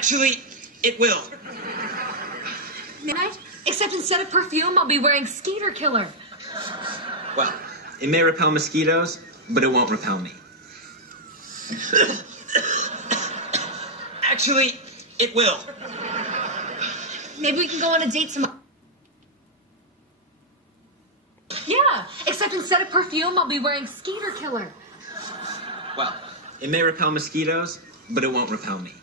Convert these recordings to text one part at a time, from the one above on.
Actually, it will. Midnight? Except instead of perfume, I'll be wearing Skeeter Killer. Well, it may repel mosquitoes, but it won't repel me. Actually, it will. Maybe we can go on a date tomorrow. Yeah, except instead of perfume, I'll be wearing Skeeter Killer. Well, it may repel mosquitoes, but it won't repel me.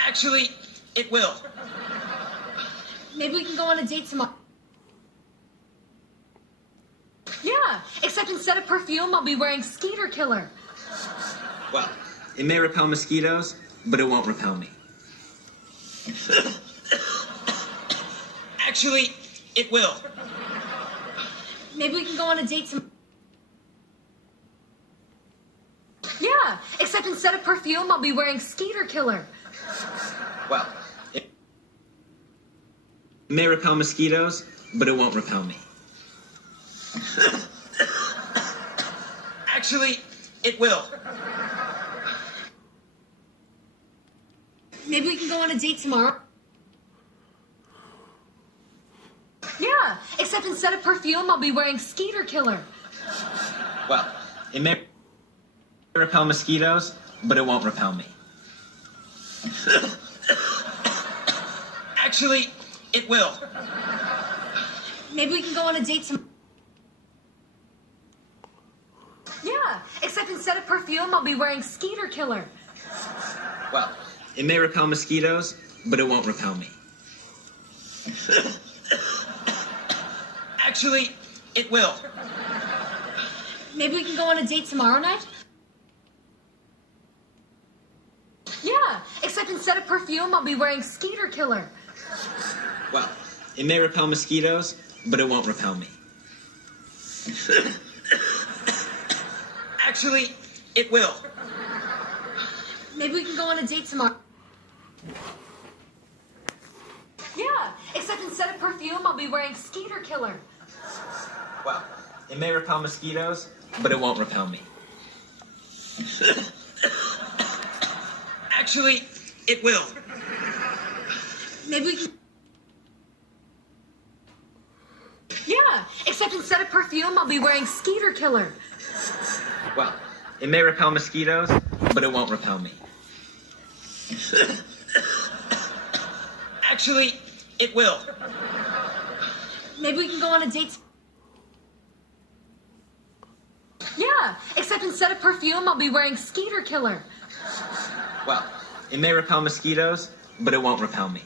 Actually, it will. Maybe we can go on a date tomorrow. Yeah, except instead of perfume, I'll be wearing Skeeter Killer. Well, it may repel mosquitoes, but it won't repel me. Actually, it will. Maybe we can go on a date tomorrow. Yeah, except instead of perfume, I'll be wearing Skeeter Killer. Well, it may repel mosquitoes, but it won't repel me. Actually, it will. Maybe we can go on a date tomorrow. Yeah, except instead of perfume, I'll be wearing Skeeter Killer. Well, it may repel mosquitoes, but it won't repel me. Actually, it will. Maybe we can go on a date tomorrow. Yeah, except instead of perfume, I'll be wearing Skeeter Killer. Well, it may repel mosquitoes, but it won't repel me. Actually, it will. Maybe we can go on a date tomorrow night? Yeah, except instead of perfume, I'll be wearing Skeeter Killer. Well, it may repel mosquitoes, but it won't repel me. Actually, it will. Maybe we can go on a date tomorrow. Yeah, except instead of perfume, I'll be wearing Skeeter Killer. Well, it may repel mosquitoes, but it won't repel me. Actually, it will. Maybe we can... Yeah, except instead of perfume, I'll be wearing Skeeter Killer. Well, it may repel mosquitoes, but it won't repel me. Actually, it will. Maybe we can go on a date... Yeah, except instead of perfume, I'll be wearing Skeeter Killer. Well, it may repel mosquitoes, but it won't repel me.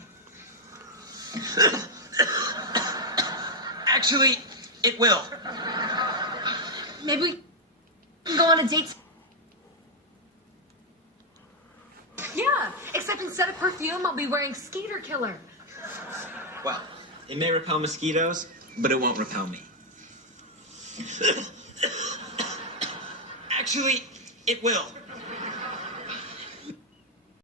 Actually, it will. Maybe we can go on a date... Yeah, except instead of perfume, I'll be wearing Skeeter Killer. Well, it may repel mosquitoes, but it won't repel me. Actually, it will.